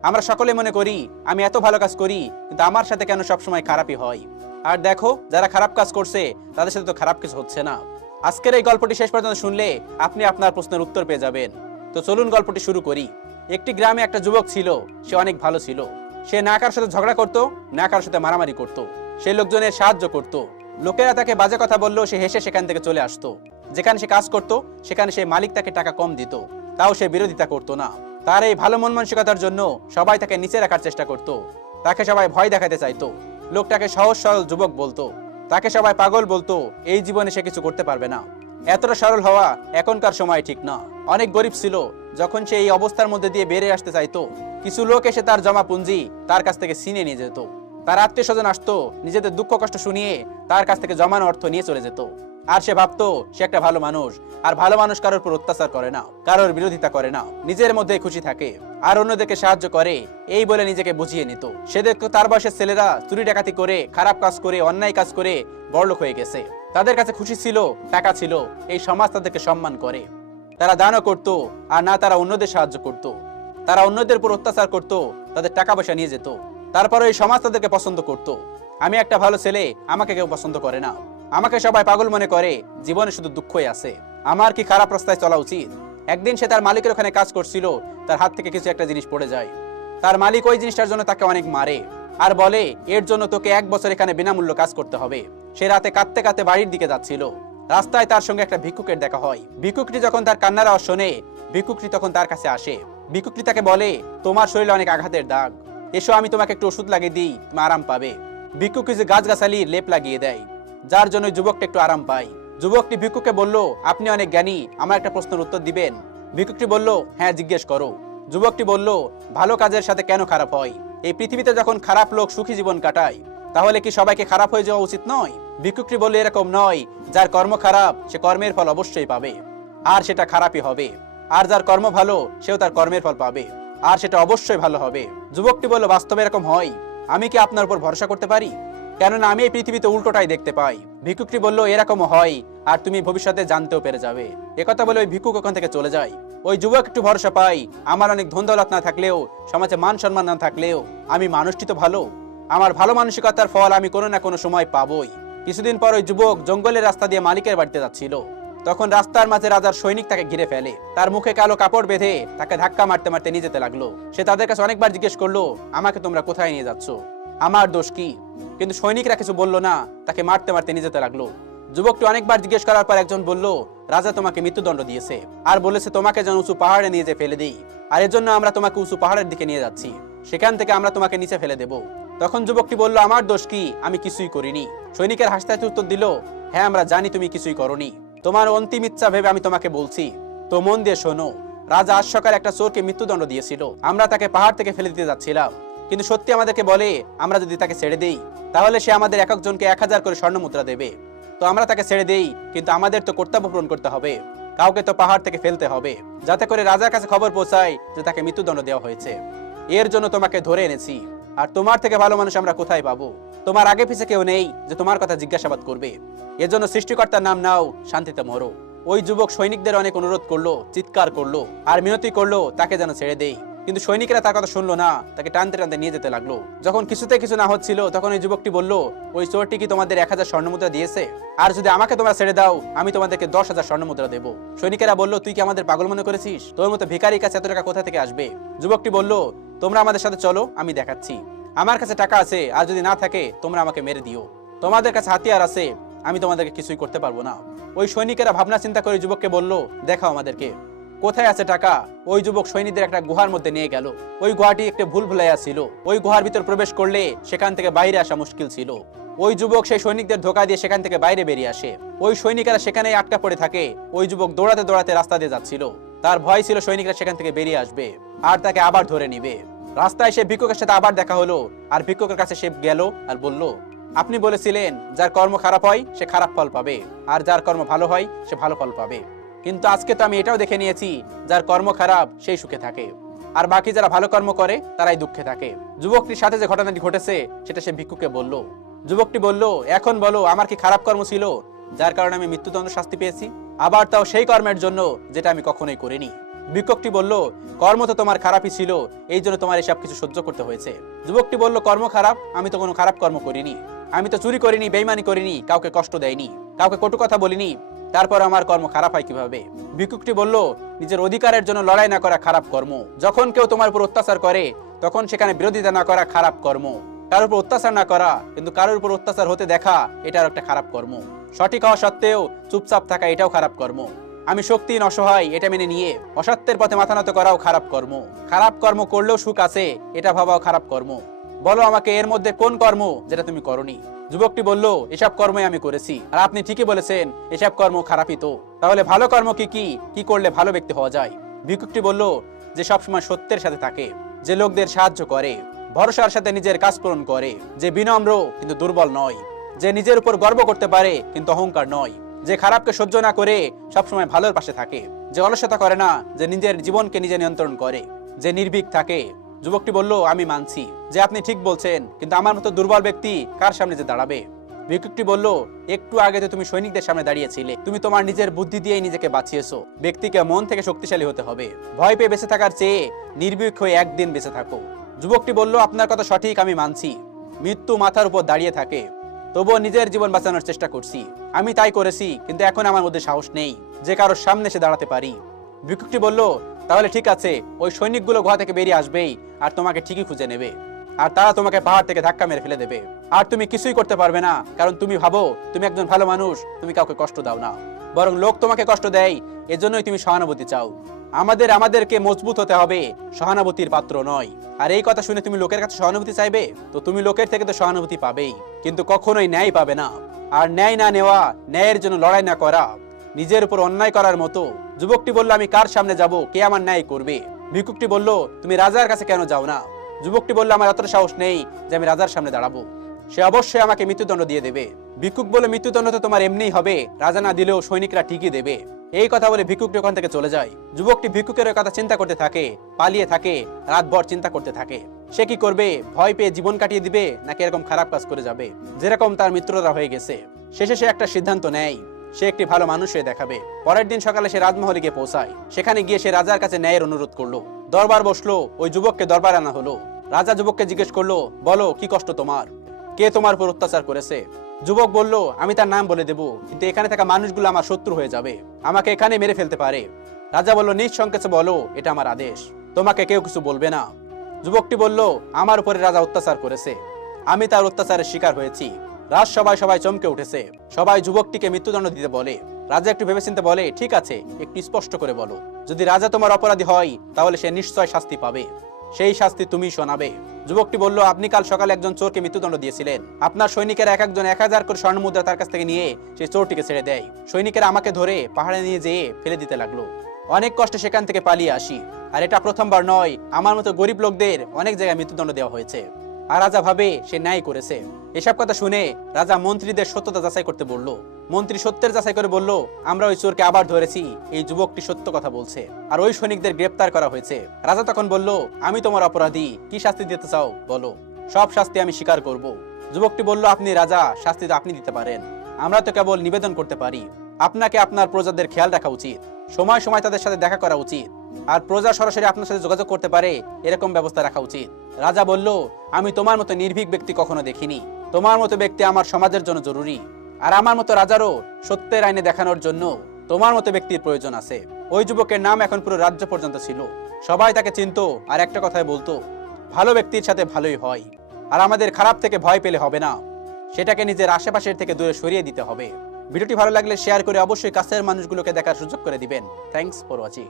আমরা সকলে মনে করি আমি এত ভালো কাজ করি, কিন্তু আমার সাথে কেন সবসময় খারাপই হয়। আর দেখো, যারা খারাপ কাজ করছে তাদের সাথে তো খারাপ কিছু হচ্ছে না। আজকের এই গল্পটি শেষ পর্যন্ত শুনলে আপনি আপনার প্রশ্নের উত্তর পেয়ে যাবেন। তো চলুন গল্পটি শুরু করি। একটি গ্রামে একটা যুবক ছিল। সে অনেক ভালো ছিল। সে না কারোর সাথে ঝগড়া করতো, না কারোর সাথে মারামারি করতো। সে লোকজনের সাহায্য করত। লোকেরা তাকে বাজে কথা বললেও সে হেসে সেখান থেকে চলে আসতো। যেখানে সে কাজ করত সেখানে সে মালিক তাকে টাকা কম দিত, তাও সে বিরোধিতা করতো না। তার এই ভালো মন মানসিকতার জন্য সবাই তাকে নিচে রাখার চেষ্টা করত। তাকে সবাই ভয় দেখাতে চাইতো। লোকটাকে সহজ সরল যুবক বলতো। তাকে সবাই পাগল বলতো। এই জীবনে সে কিছু করতে পারবে না। এতটা সরল হওয়া এখনকার সময় ঠিক না। অনেক গরিব ছিল। যখন সে এই অবস্থার মধ্যে দিয়ে বেরিয়ে আসতে চাইতো, কিছু লোক এসে তার জমা পুঁজি তার কাছ থেকে ছিনিয়ে নিয়ে যেত। তার আত্মীয় স্বজন আসতো, নিজেদের দুঃখ কষ্ট শুনিয়ে তার কাছ থেকে জমানো অর্থ নিয়ে চলে যেত। আর সে ভাবতো সে একটা ভালো মানুষ। আর ভালো মানুষ কারোর উপর অত্যাচার করে না, কারোর বিরোধিতা করে না, নিজের মধ্যে খুশি থাকে আর অন্যদেরকে সাহায্য করে, এই বলে নিজেকে বুঝিয়ে নিত। সে দেখতো তার বয়সের ছেলেরা চুরি ডাকাতি করে, খারাপ কাজ করে, অন্যায় কাজ করে বড়লোক হয়ে গেছে। তাদের কাছে খুশি ছিল, টাকা ছিল, এই সমাজ তাদেরকে সম্মান করে। তারা দানও করতো, আর না তারা অন্যদের সাহায্য করত। তারা অন্যদের উপর অত্যাচার করত, তাদের টাকা পয়সা নিয়ে যেত। তারপরে এই সমাজ তাদেরকে পছন্দ করত। আমি একটা ভালো ছেলে, আমাকে কেউ পছন্দ করে না, আমাকে সবাই পাগল মনে করে, জীবনে শুধু দুঃখই আছে, আমার কি খারাপ রাস্তায় চলা উচিত। একদিন সে তার মালিকের ওখানে কাজ করছিল। তার হাত থেকে কিছু একটা জিনিস পড়ে যায়। তার মালিক ওই জিনিসটার জন্য তাকে অনেক মারে আর বলে, এর জন্য তোকে 1 বছর এখানে বিনামূল্য কাজ করতে হবে। সে রাতে কাঁদতে কাঁদতে বাড়ির দিকে যাচ্ছিল। রাস্তায় তার সঙ্গে একটা ভিক্ষুকের দেখা হয়। ভিক্ষুকটি যখন তার কান্নার আওয়াজ শোনে, ভিক্ষুকটি তখন তার কাছে আসে। ভিক্ষুকটি তাকে বলে, তোমার শরীরে অনেক আঘাতের দাগ, এসো আমি তোমাকে একটু ওষুধ লাগিয়ে দিই, তুমি আরাম পাবে। ভিক্ষুক কিছু গাছগাছালি লেপ লাগিয়ে দেয়, যার জন্য যুবকটা একটু আরাম পায়। যুবকটি ভিক্ষুককে বলল, আপনি অনেক জ্ঞানী, আমার একটা প্রশ্নের উত্তর দিবেন। ভিক্ষুকটি বলল, হ্যাঁ জিজ্ঞেস করো। যুবকটি বলল, ভালো কাজের সাথে কেন খারাপ হয়? এই পৃথিবীতে যখন খারাপ লোক সুখী জীবন কাটায়, তাহলে কি সবাইকে খারাপ হয়ে যাওয়া উচিত নয়? ভিক্ষুকটি বলল, এরকম নয়, যার কর্ম খারাপ সে কর্মের ফল অবশ্যই পাবে, আর সেটা খারাপই হবে। আর যার কর্ম ভালো সেও তার কর্মের ফল পাবে, আর সেটা অবশ্যই ভালো হবে। যুবকটি বলল, বাস্তবে এরকম হয়? আমি কি আপনার উপর ভরসা করতে পারি? কেননা আমি এই পৃথিবীতে উল্টোটাই দেখতে পাই। ভিক্ষুকটি বলল, এরকমও হয়, আর তুমি ভবিষ্যতে জানতেও পেরে যাবে। একথা বলে ওই ভিক্ষুক ওখান থেকে চলে যায়। ওই যুবক একটু ভরসা পাই, আমার অনেক ধন দৌলত না থাকলেও, সমাজে মান সম্মান না থাকলেও, আমি মানুষটি তো ভালো, আমার ভালো মানসিকতার ফল আমি কোনো না কোনো সময় পাবই। কিছুদিন পর ওই যুবক জঙ্গলের রাস্তা দিয়ে মালিকের বাড়িতে যাচ্ছিল। তখন রাস্তার মাঝে রাজার সৈনিক তাকে ঘিরে ফেলে। তার মুখে কালো কাপড় বেঁধে তাকে ধাক্কা মারতে মারতে নিয়ে যেতে লাগলো। সে তাদের কাছে অনেকবার জিজ্ঞেস করলো, আমাকে তোমরা কোথায় নিয়ে যাচ্ছ, আমার দোষ কি? কিন্তু সৈনিকরা কিছু বললো না, তাকে মারতে মারতে নিয়ে যেতে লাগলো। যুবকটি অনেকবার জিজ্ঞেস করার পর একজন বলল, রাজা তোমাকে মৃত্যুদণ্ড দিয়েছে, আর বলেছে তোমাকে যেন উঁচু পাহাড়ে নিয়ে যেয়ে ফেলে দিই, আর এর জন্য আমরা তোমাকে উঁচু পাহাড়ের দিকে নিয়ে যাচ্ছি, সেখান থেকে আমরা তোমাকে নিচে ফেলে দেব। তখন যুবকটি বলল, আমার দোষ কি? আমি কিছুই করিনি। সৈনিকের হাসতে হাসতে উত্তর দিল, হ্যাঁ আমরা জানি তুমি কিছুই করনি, তোমার অন্তিম ইচ্ছা ভেবে আমি তোমাকে বলছি। তো মন দিয়ে শোনো, রাজা আজ সকালে একটা চোরকে মৃত্যুদণ্ড দিয়েছিল। আমরা তাকে পাহাড় থেকে ফেলে দিতে যাচ্ছিলাম, কিন্তু সত্যি আমাদেরকে বলে, আমরা যদি তাকে ছেড়ে দেই তাহলে সে আমাদের এক একজনকে 1000 করে স্বর্ণ মুদ্রা দেবে। তো আমরা তাকে ছেড়ে দেই, কিন্তু আমাদের তো কর্তব্য পূরণ করতে হবে, কাউকে তো পাহাড় থেকে ফেলতে হবে, যাতে করে রাজার কাছে খবর পৌঁছায় যে তাকে মৃত্যুদণ্ড দেওয়া হয়েছে। এর জন্য তোমাকে ধরে এনেছি। আর তোমার থেকে ভালো মানুষ আমরা কোথায় পাবো? তোমার আগে পিছে কেউ নেই যে তোমার কথা জিজ্ঞাসাবাদ করবে। এজন্য সৃষ্টিকর্তার নাম নাও, শান্তিতে মরো। ওই যুবক সৈনিকদের অনেক অনুরোধ করলো, চিৎকার করলো, আর মিনতি করলো তাকে যেন ছেড়ে দেই, কিন্তু সৈনিকরা তার কথা শুনলো না, তাকে টানতে টানতে নিয়ে যেতে লাগলো। যখন কিছুতে কিছু না হচ্ছিল, তখন ওই যুবকটি বলল, ওই চোরটি কি তোমাদের 1000 স্বর্ণমুদ্রা দিয়েছে? আর যদি আমাকে তোমরা ছেড়ে দাও, আমি তোমাদেরকে 10,000 স্বর্ণমুদ্রা দেবো। সৈনিকেরা বলল, তুই কি আমাদের পাগল মনে করেছিস? তোর মতো ভিখারির কাছে এত টাকা কোথা থেকে আসবে? যুবকটি বলল, তোমরা আমাদের সাথে চলো, আমি দেখাচ্ছি। আমার কাছে টাকা আছে, আর যদি না থাকে তোমরা আমাকে মেরে দিও। তোমাদের কাছে হাতিয়ার আছে, আমি তোমাদেরকে কিছুই করতে পারবো না। ওই সৈনিকেরা ভাবনা চিন্তা করে যুবককে বলল, দেখাও আমাদেরকে কোথায় আছে টাকা। ওই যুবক সৈনিকদের একটা গুহার মধ্যে নিয়ে গেল। ওই গুহাটি একটা ভুল ভুলাইয়া ছিল। ওই গুহার ভিতর প্রবেশ করলে সেখান থেকে বাইরে আসা মুশকিল ছিল। ওই যুবক সেই সৈনিকদের ধোঁকা দিয়ে সেখান থেকে বাইরে বেরিয়ে আসে। ওই সৈনিকেরা সেখানেই আটকা পড়ে থাকে। ওই যুবক দৌড়াতে দৌড়াতে রাস্তা দিয়ে যাচ্ছিল। তার ভয় ছিল সৈনিকরা সেখান থেকে বেরিয়ে আসবে আর তাকে আবার ধরে নিবে। রাস্তায় সে ভিক্ষুকের সাথে আবার দেখা হলো, আর ভিক্ষুকের কাছে সে গেল আর বলল, আপনি বলেছিলেন যার কর্ম খারাপ হয় সে খারাপ ফল পাবে, আর যার কর্ম ভালো হয় সে ভালো ফল পাবে। কিন্তু আজকে তো আমি এটাও দেখে নিয়েছি, যার কর্ম খারাপ সেই সুখে থাকে, আর বাকি যারা ভালো কর্ম করে তারাই দুঃখে থাকে। যুবকটির সাথে যে ঘটনাটি ঘটেছে সেটা সে ভিক্ষুককে বলল। যুবকটি বলল, এখন বলো আমার কি খারাপ কর্ম ছিল যার কারণে আমি মৃত্যুদণ্ড শাস্তি পেয়েছি? আবার তাও সেই কর্মের জন্য যেটা আমি কখনোই করিনি। ভিক্ষুকটি বলল, কর্ম তো তোমার খারাপই ছিল, এই জন্য তোমার এসব কিছু সহ্য করতে হয়েছে। যুবকটি বলল, কর্ম খারাপ? আমি তো কোনো খারাপ কর্ম করিনি, আমি তো চুরি করিনি, বেইমানি করিনি, কাউকে কষ্ট দেয়নি, কাউকে কটু কথা বলিনি, তারপর আমার কর্ম খারাপ হয় কিভাবে? ভিক্ষুকটি বলল, নিজের অধিকারের জন্য লড়াই না করা খারাপ কর্ম। যখন কেউ তোমার উপর অত্যাচার করে তখন সেখানে বিরোধিতা না করা খারাপ কর্ম। কারোর উপর অত্যাচার না করা কিন্তু কারোর উপর অত্যাচার হতে দেখা, এটাও একটা খারাপ কর্ম। সঠিক হওয়া সত্ত্বেও চুপচাপ থাকা, এটাও খারাপ কর্ম। আমি শক্তিহীন, অসহায়, এটা মেনে নিয়ে অসত্যের পথে মাথা নত করাও খারাপ কর্ম। খারাপ কর্ম করলেও সুখ আছে, এটা ভাবাও খারাপ কর্ম। বলো আমাকে এর মধ্যে কোন কর্ম যেটা তুমি করনি? যুবকটি বলল, এসব কর্মই আমি করেছি। আর আপনি ঠিকই বলেছেন, এসব কর্ম খারাপই তো। তাহলে ভালো কর্ম কি কি? কি করলে ভালো ব্যক্তি হওয়া যায়? ভিক্ষুকটি বলল, যে সবসময় সত্যের সাথে থাকে, যে লোকদের সাহায্য করে, ভরসার সাথে নিজের কাজ পূরণ করে, যে বিনম্র কিন্তু দুর্বল নয়, যে নিজের উপর গর্ব করতে পারে কিন্তু অহংকার নয়, যে খারাপকে সহ্য না করে সবসময় ভালোর পাশে থাকে, যে অলসতা করে না, যে নিজের জীবনকে নিজে নিয়ন্ত্রণ করে, যে নির্ভীক থাকে। যুবকটি বলল, আমি মানছি যে আপনি ঠিক বলছেন, কিন্তু আমার মতো দুর্বল ব্যক্তি কার সামনে যে দাঁড়াবে? ভিক্ষুকটি বলল, একটু আগে তো তুমি সৈনিকদের সামনে দাঁড়িয়েছিলে, তুমি তোমার নিজের বুদ্ধি দিয়েই নিজেকে বাঁচিয়েছো। ব্যক্তিকে মন থেকে শক্তিশালী হতে হবে। ভয় পেয়ে বেঁচে থাকার চেয়ে নির্ভীক হয়ে একদিন বেঁচে থাকো। যুবকটি বলল, আপনার কথা সঠিক, আমি মানছি। মৃত্যু মাথার উপর দাঁড়িয়ে থাকে, তবুও নিজের জীবন বাঁচানোর চেষ্টা করছি। আমি তাই করেছি, কিন্তু এখন আমার মধ্যে সাহস নেই যে কারোর সামনে এসে দাঁড়াতে পারি। ভিক্ষুকটি বলল, তাহলে ঠিক আছে, ওই সৈনিকগুলো গুহা থেকে বেরিয়ে আসবেই আর তোমাকে ঠিকই খুঁজে নেবে, আর তারা তোমাকে পাহাড় থেকে ধাক্কা মেরে ফেলে দেবে। আর তুমি কিছুই করতে পারবে না, কারণ তুমি ভাবো তুমি একজন ভালো মানুষ, তুমি কাউকে কষ্ট দাও না, বরং লোক তোমাকে কষ্ট দেয়, এজন্যই তুমি সহানুভূতি চাও। আমাদেরকে মজবুত হতে হবে, সহানুভূতির পাত্র নয়। আর এই কথা শুনে তুমি লোকের কাছে সহানুভূতি চাইবে, তো তুমি লোকের থেকে তো সহানুভূতি পাবেই, কিন্তু কখনোই ন্যায় পাবে না। আর ন্যায় না নেওয়া, ন্যায়ের জন্য লড়াই না করা, নিজের উপর অন্যায় করার মতো। যুবকটি বলল, আমি কার সামনে যাব? কে আমার ন্যায় করবে? ভিক্ষুকটি বলল, তুমি রাজার কাছে কেন যাও না? যুবকটি বলল, আমার এতটা সাহস নেই যে আমি রাজার সামনে দাঁড়াবো, সে অবশ্যই আমাকে মৃত্যুদণ্ড দিয়ে দেবে। ভিক্ষুক বলল, মৃত্যুদণ্ড তো তোমার এমনিই হবে, রাজা না দিলেও সৈনিকরা ঠিকই দেবে। এই কথা বলে ভিক্ষুকটি ওখান থেকে চলে যায়। যুবকটি ভিক্ষুকের কথা চিন্তা করতে থাকে, পালিয়ে থাকে, রাতভর চিন্তা করতে থাকে। সে কি করবে? ভয় পেয়ে জীবন কাটিয়ে দিবে, নাকি এরকম খারাপ কাজ করে যাবে যেরকম তার মিত্ররা হয়ে গেছে? শেষে সে একটা সিদ্ধান্ত নেয়, সে একটি ভালো মানুষ হয়ে দেখাবে। পরের দিন সকালে সে রাজমহলে গিয়ে পৌঁছায়। সেখানে গিয়ে সে রাজার কাছে ন্যায়ের অনুরোধ করলো। দরবার বসলো, ওই যুবককে দরবার আনা হলো। রাজা যুবককে জিজ্ঞেস করলো, বলো কি কষ্ট তোমার? কে তোমার উপর অত্যাচার করেছে? যুবক বলল, আমি তার নাম বলে দেব, কিন্তু এখানে থাকা মানুষগুলো আমার শত্রু হয়ে যাবে, আমাকে এখানে মেরে ফেলতে পারে। রাজা বলল, নিঃসংকোচে বলো, এটা আমার আদেশ, তোমাকে কেউ কিছু বলবে না। যুবকটি বলল, আমার উপরে রাজা অত্যাচার করেছে, আমি তার অত্যাচারের শিকার হয়েছি। সবাই চমকে উঠেছে, সবাই যুবকটিকে মৃত্যুদণ্ড দিতে বলে। রাজা একটু ভেবেচিন্তে বলে, ঠিক আছে, একটু স্পষ্ট করে বলো, যদি রাজা তোমার অপরাধী হয় তাহলে সে নিশ্চয় শাস্তি পাবে, সেই শাস্তি তুমি শোনাবে। যুবকটি বলল, আপনি কাল সকালে একজন চোরকে মৃত্যুদণ্ড দিয়েছিলেন, আপনার সৈনিকেরা এক একজন 1000 করে স্বর্ণ মুদ্রা তার কাছ থেকে নিয়ে সেই চোরটিকে ছেড়ে দেয়। সৈনিকেরা আমাকে ধরে পাহাড়ে নিয়ে যেয়ে ফেলে দিতে লাগলো, অনেক কষ্টে সেখান থেকে পালিয়ে আসি। আর এটা প্রথমবার নয়, আমার মতো গরিব লোকদের অনেক জায়গায় মৃত্যুদণ্ড দেওয়া হয়েছে। আর রাজা ভাবে সে ন্যায় করেছে। এসব কথা শুনে রাজা মন্ত্রীদের সত্যতা যাচাই করতে বলল। মন্ত্রী সত্যের যাচাই করে বলল, আমরা ওই চোরকে আবার ধরেছি, এই যুবকটি সত্য কথা বলছে, আর ওই সৈনিকদের গ্রেপ্তার করা হয়েছে। রাজা তখন বলল, আমি তোমার অপরাধী, কি শাস্তি দিতে চাও বলো, সব শাস্তি আমি স্বীকার করব। যুবকটি বলল, আপনি রাজা, শাস্তি তো আপনি দিতে পারেন, আমরা তো কেবল নিবেদন করতে পারি। আপনাকে আপনার প্রজাদের খেয়াল রাখা উচিত, সময় সময় তাদের সাথে দেখা করা উচিত, আর প্রজা সরাসরি আপনার সাথে যোগাযোগ করতে পারে এরকম ব্যবস্থা রাখা উচিত। রাজা বলল, আমি তোমার মতো নির্ভীক ব্যক্তি কখনো দেখিনি, তোমার মতো ব্যক্তি আমার সমাজের জন্য জরুরি, আর আমার মতো রাজারও সত্যের আইনে দেখানোর জন্য তোমার মতো ব্যক্তির প্রয়োজন আছে। ওই যুবকের নাম এখন পুরো রাজ্য পর্যন্ত ছিল, সবাই তাকে চিনতো, আর একটা কথাই বলতো, ভালো ব্যক্তির সাথে ভালোই হয়, আর আমাদের খারাপ থেকে ভয় পেলে হবে না, সেটাকে নিজের আশেপাশের থেকে দূরে সরিয়ে দিতে হবে। ভিডিওটি ভালো লাগলে শেয়ার করে অবশ্যই কাছের মানুষগুলোকে দেখার সুযোগ করে দিবেন। Thanks for watching.